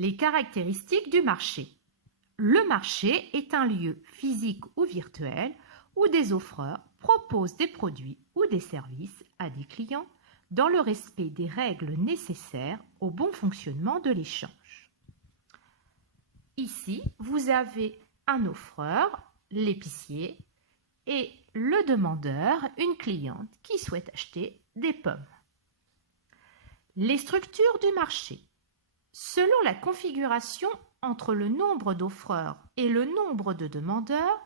Les caractéristiques du marché. Le marché est un lieu physique ou virtuel où des offreurs proposent des produits ou des services à des clients dans le respect des règles nécessaires au bon fonctionnement de l'échange. Ici, vous avez un offreur, l'épicier, et le demandeur, une cliente qui souhaite acheter des pommes. Les structures du marché. Selon la configuration entre le nombre d'offreurs et le nombre de demandeurs,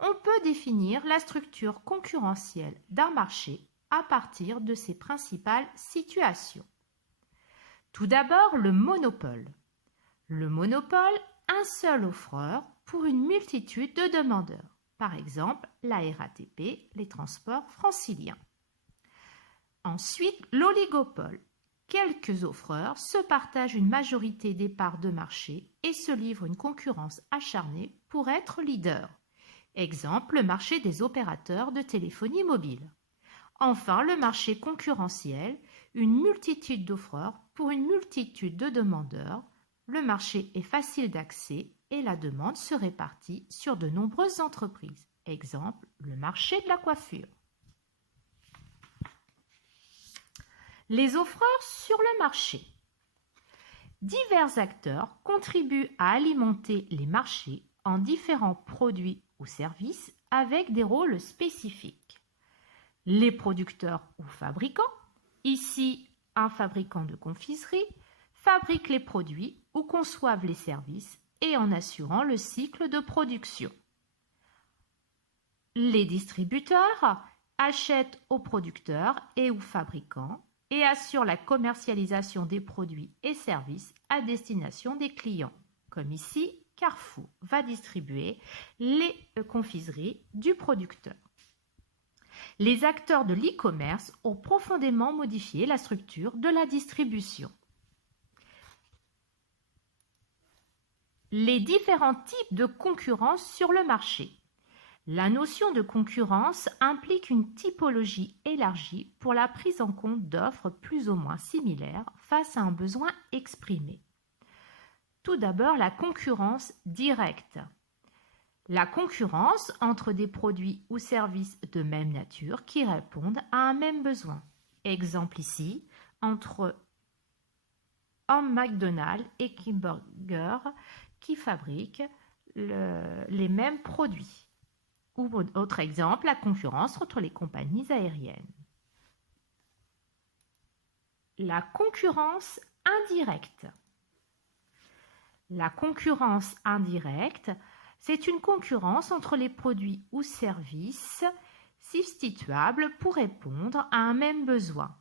on peut définir la structure concurrentielle d'un marché à partir de ses principales situations. Tout d'abord, le monopole. Le monopole, un seul offreur pour une multitude de demandeurs. Par exemple, la RATP, les transports franciliens. Ensuite, l'oligopole. Quelques offreurs se partagent une majorité des parts de marché et se livrent une concurrence acharnée pour être leader. Exemple, le marché des opérateurs de téléphonie mobile. Enfin, le marché concurrentiel, une multitude d'offreurs pour une multitude de demandeurs. Le marché est facile d'accès et la demande se répartit sur de nombreuses entreprises. Exemple, le marché de la coiffure. Les offreurs sur le marché. Divers acteurs contribuent à alimenter les marchés en différents produits ou services avec des rôles spécifiques. Les producteurs ou fabricants, ici un fabricant de confiserie, fabriquent les produits ou conçoivent les services et en assurant le cycle de production. Les distributeurs achètent aux producteurs et aux fabricants et assurent la commercialisation des produits et services à destination des clients, comme ici, Carrefour va distribuer les confiseries du producteur. Les acteurs de l'e-commerce ont profondément modifié la structure de la distribution. Les différents types de concurrence sur le marché. La notion de concurrence implique une typologie élargie pour la prise en compte d'offres plus ou moins similaires face à un besoin exprimé. Tout d'abord, la concurrence directe. La concurrence entre des produits ou services de même nature qui répondent à un même besoin. Exemple ici, entre McDonald's et Kimberger qui fabriquent les mêmes produits. Ou autre exemple, la concurrence entre les compagnies aériennes. La concurrence indirecte. La concurrence indirecte, c'est une concurrence entre les produits ou services substituables pour répondre à un même besoin.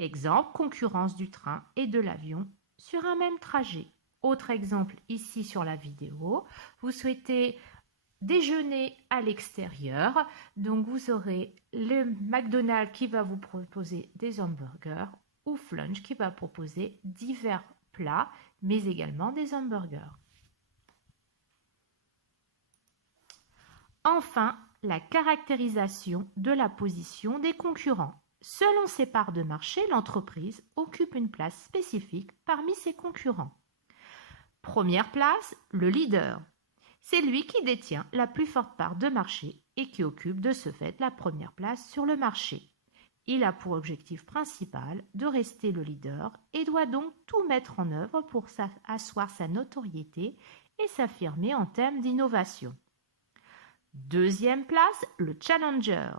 Exemple, concurrence du train et de l'avion sur un même trajet. Autre exemple ici sur la vidéo, vous souhaitez déjeuner à l'extérieur, donc vous aurez le McDonald's qui va vous proposer des hamburgers ou Flunch qui va proposer divers plats, mais également des hamburgers. Enfin, la caractérisation de la position des concurrents. Selon ses parts de marché, l'entreprise occupe une place spécifique parmi ses concurrents. Première place, le leader. C'est lui qui détient la plus forte part de marché et qui occupe de ce fait la première place sur le marché. Il a pour objectif principal de rester le leader et doit donc tout mettre en œuvre pour asseoir sa notoriété et s'affirmer en termes d'innovation. Deuxième place, le challenger.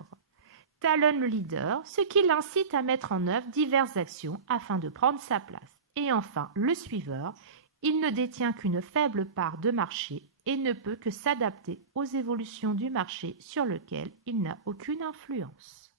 Talonne le leader, ce qui l'incite à mettre en œuvre diverses actions afin de prendre sa place. Et enfin, le suiveur, il ne détient qu'une faible part de marché et ne peut que s'adapter aux évolutions du marché sur lequel il n'a aucune influence.